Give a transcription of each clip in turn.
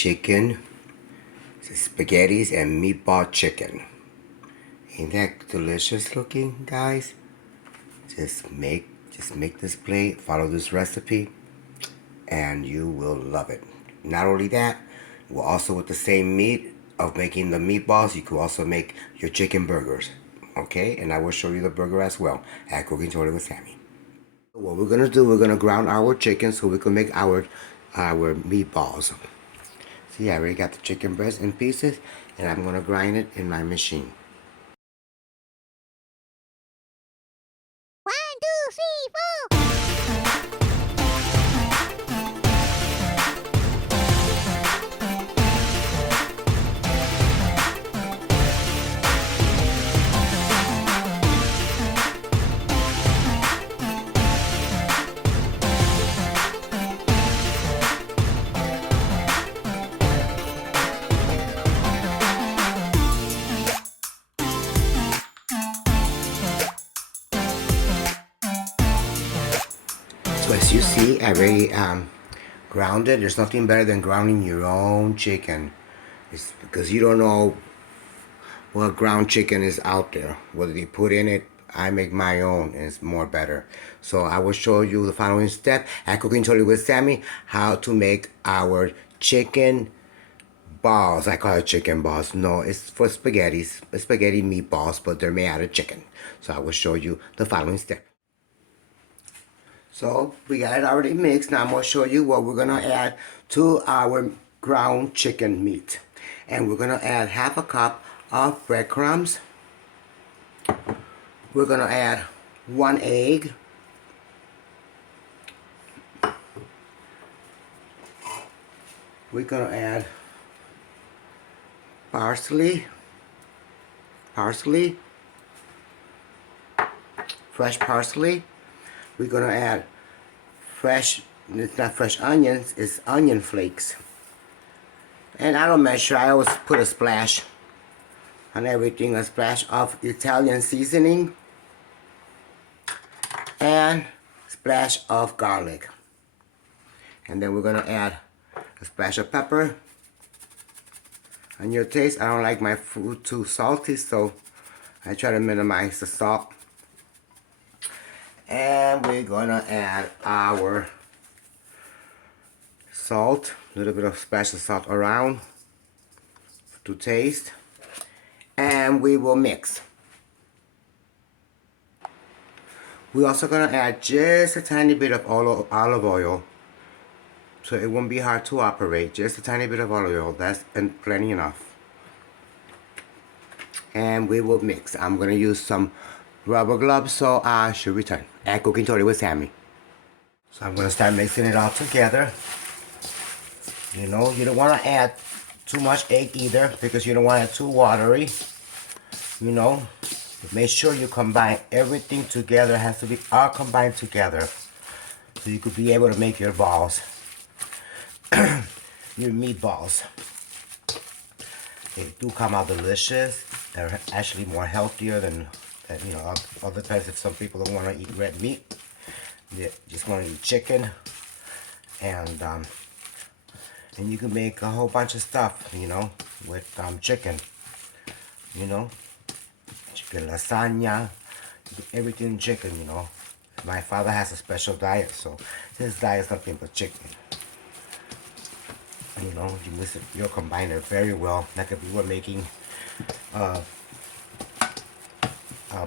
chicken, spaghettis and meatball chicken. Ain't that delicious looking, guys? Just make this plate, follow this recipe, and you will love it. Not only that, well, also with the same meat of making the meatballs, you could also make your chicken burgers. Okay, and I will show you the burger as well at Cooking Totally with Sammy. What we're gonna do, we're gonna ground our chicken so we can make our meatballs. See, I already got the chicken breast in pieces, and I'm gonna grind it in my machine. 1, 2, 3, 4. So as you see, I already grounded. There's nothing better than grounding your own chicken. It's because you don't know what ground chicken is out there, what they put in it. I make my own and it's more better. So I will show you the following step at Cooking Totally with Sammy, how to make our chicken balls. I call it chicken balls. No, it's for spaghettis, spaghetti meatballs, but they're made out of chicken. So I will show you the following step. So we got it already mixed. Now I'm going to show you what we're going to add to our ground chicken meat. And we're going to add half a cup of breadcrumbs. We're going to add 1 egg. We're going to add parsley, fresh parsley. We're going to add fresh, it's not fresh onions, it's onion flakes. And I don't measure, I always put a splash on everything, a splash of Italian seasoning and a splash of garlic. And then we're going to add a splash of pepper. On your taste, I don't like my food too salty, so I try to minimize the salt. And we're gonna add our salt, a little bit of splash of salt around to taste, and we will mix. We're also gonna add just a tiny bit of olive oil, so it won't be hard to operate. Just a tiny bit of olive oil, that's plenty enough. And we will mix. I'm gonna use some rubber gloves, so I should return at Cooking Totally with Sammy. So I'm gonna start mixing it all together. You know, you don't want to add too much egg either because you don't want it too watery. You know, make sure you combine everything together. It has to be all combined together so you could be able to make your balls, your meatballs. They do come out delicious. They're actually more healthier than you know, other times if some people don't want to eat red meat, they just want to eat chicken, and you can make a whole bunch of stuff, you know, with chicken, you know, chicken lasagna, everything chicken, you know. My father has a special diet, so his diet is nothing but chicken. You know, you'll combine it very well. Like if we were making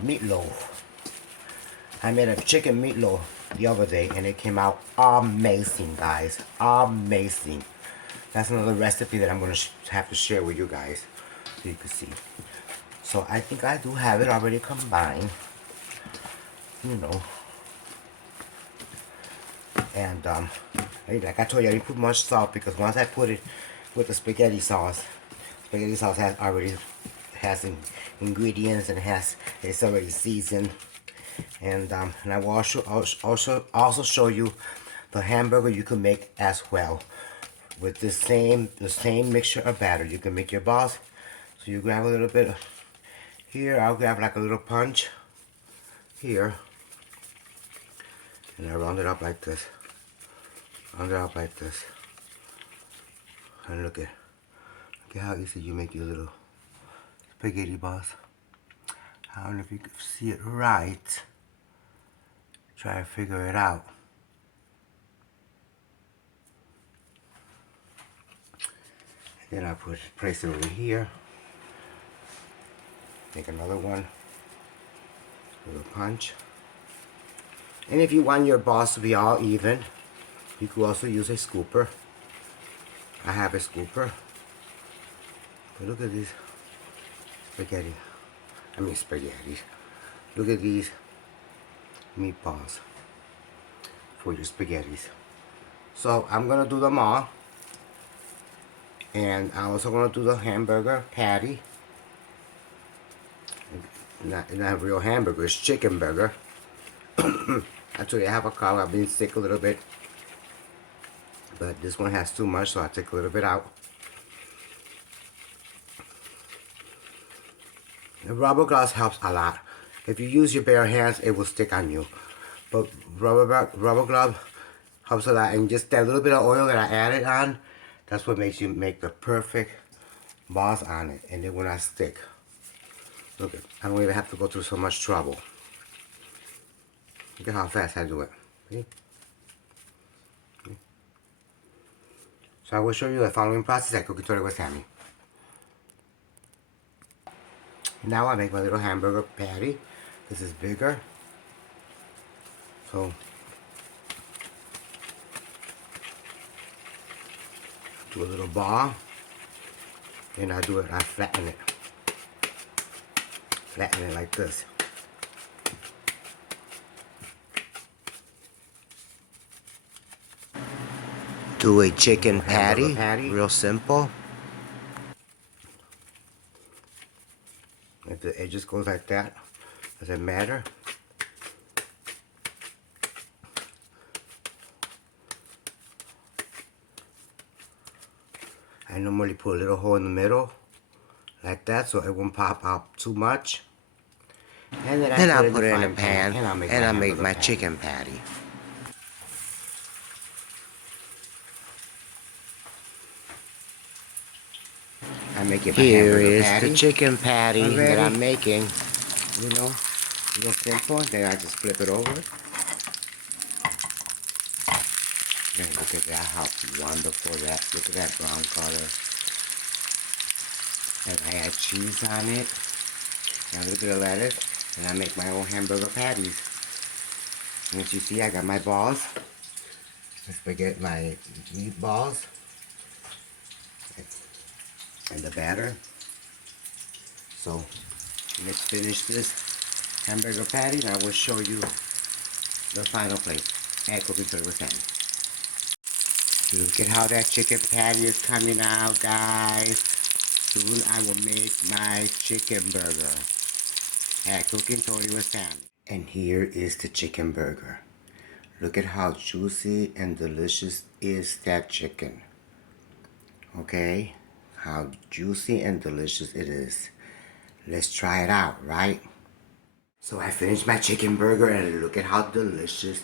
meatloaf. I made a chicken meatloaf the other day and it came out amazing, guys. Amazing. That's another recipe that I'm going to have to share with you guys so you can see. So I think I do have it already combined. You know. And like I told you, I didn't put much salt because once I put it with the spaghetti sauce already has ingredients and it's already seasoned. And I will also show you the hamburger you can make as well with the same mixture of batter. You can make your balls. So you grab a little bit here. I'll grab like a little punch here, and I round it up like this. Round it up like this. And look at how easy you make your little spaghetti balls. I don't know if you can see it right. Try to figure it out. Then I place it over here. Make another one. Little punch. And if you want your balls to be all even, you could also use a scooper. I have a scooper. But look at these spaghetti. I mean spaghetti. Look at these meatballs for your spaghettis. So I'm gonna do them all. And I'm also gonna do the hamburger patty. Not a real hamburger, it's chicken burger. Actually, I have a color. I've been sick a little bit. But this one has too much, so I take a little bit out. The rubber gloves helps a lot. If you use your bare hands, it will stick on you. But rubber glove helps a lot. And just that little bit of oil that I added on, that's what makes you make the perfect balls on it. And it will not stick. Look, I don't even have to go through so much trouble. Look at how fast I do it. See? So I will show you the following process at Cooking Tutorial with Sammy. Now I make my little hamburger patty. This is bigger. So do a little ball. And I flatten it. Flatten it like this. Do a chicken patty, real simple. If the edges goes like that, doesn't matter. I normally put a little hole in the middle, like that, so it won't pop out too much. And then I'll put it in a pan, and I'll make my chicken patty. Here is the chicken patty that I'm making. You know, real simple. Then I just flip it over. And look at that, how wonderful that. Look at that brown color. And I add cheese on it. And a little bit of lettuce. And I make my own hamburger patties. And as you see, I got my balls. Let's forget my meatballs. And the batter. So let's finish this hamburger patty and I will show you the final plate at Cooking Tutorial with Sammy. Look at how that chicken patty is coming out, guys. Soon I will make my chicken burger at Cooking Tutorial with Sammy. And here is the chicken burger. Look at how juicy and delicious is that chicken. Okay? How juicy and delicious it is. Let's try it out, right? So I finished my chicken burger and look at how delicious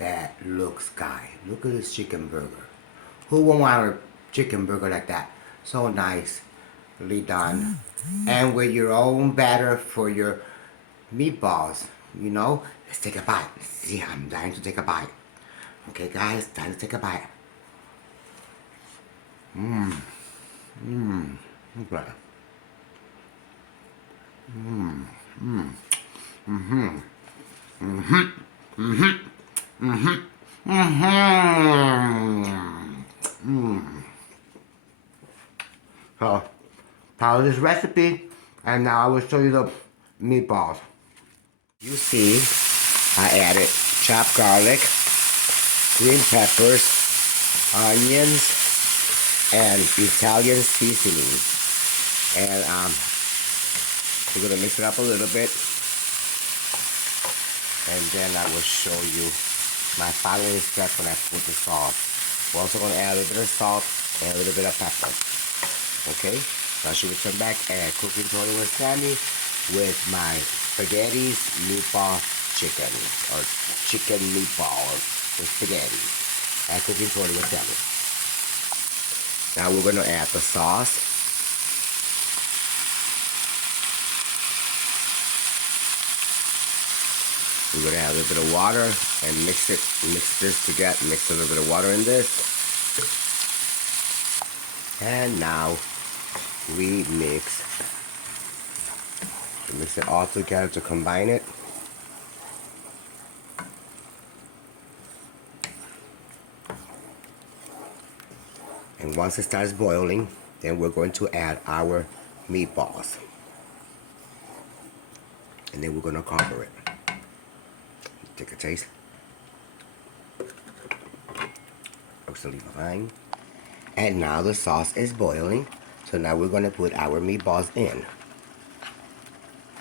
that looks, guys. Look at this chicken burger. Who won't want a chicken burger like that? So nicely done. And with your own batter for your meatballs, you know? Let's take a bite. See, I'm dying to take a bite. Okay, guys, time to take a bite. Okay. So, follow this recipe, and now I will show you the meatballs. You see, I added chopped garlic, green peppers, onions, and Italian seasoning. And we're gonna mix it up a little bit. And then I will show you my following steps when I put the sauce. We're also gonna add a little bit of salt and a little bit of pepper. Okay? So I should return back and Cooking Tutorial with Sammy with my spaghetti meatball chicken, or chicken meatballs with spaghetti at Cooking Tutorial with Sammy. Now we're gonna add the sauce. We're gonna add a little bit of water and mix this together, mix a little bit of water in this. And now we mix it all together to combine it. And once it starts boiling, then we're going to add our meatballs. And then we're gonna cover it. Take a taste. Absolutely fine. And now the sauce is boiling. So now we're gonna put our meatballs in.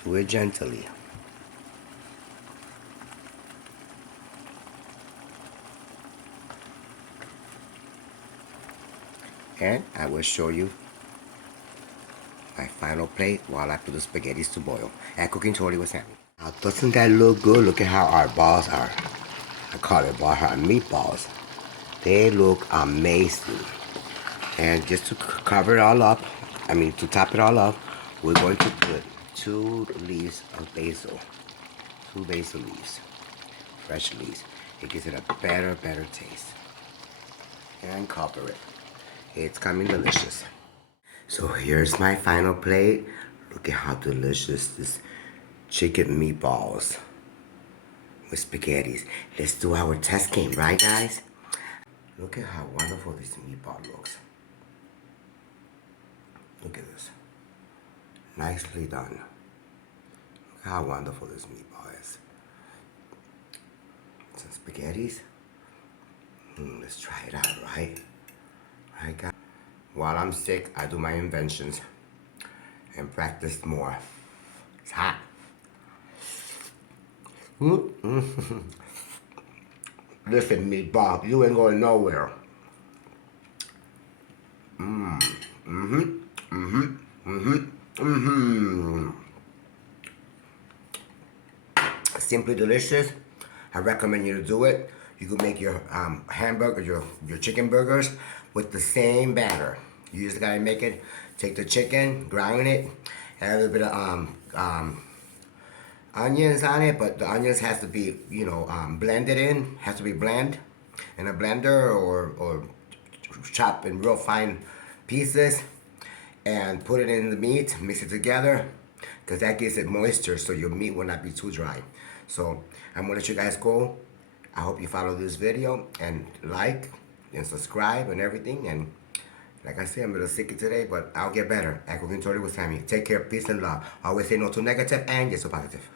Do it gently. And I will show you my final plate while I put the spaghettis to boil. And cooking totally with Sammy. Now doesn't that look good? Look at how our balls are. I call it balls, our meatballs. They look amazing. And just to cover it all up, to top it all up, we're going to put 2 leaves of basil. 2 basil leaves. Fresh leaves. It gives it a better taste. And cover it. It's coming delicious. So here's my final plate. Look at how delicious this chicken meatballs with spaghettis. Let's do our test game, right guys? Look at how wonderful this meatball looks. Look at this. Nicely done. Look how wonderful this meatball is. Some spaghettis. Let's try it out, right? Right, guys? While I'm sick, I do my inventions and practice more. It's hot. Listen, meatball, you ain't going nowhere. Simply delicious. I recommend you to do it. You can make your hamburger, your chicken burgers with the same batter. You just gotta make it. Take the chicken, grind it, add a little bit of onions on it, but the onions has to be blended in. Has to be blend in a blender or chop in real fine pieces, and put it in the meat. Mix it together, because that gives it moisture, so your meat will not be too dry. So I'm gonna let you guys go. I hope you follow this video and like and subscribe and everything. And like I said, I'm a little sick today, but I'll get better. I cooking totally with Sammy. Take care, peace and love. Always say no to negative and yes to positive.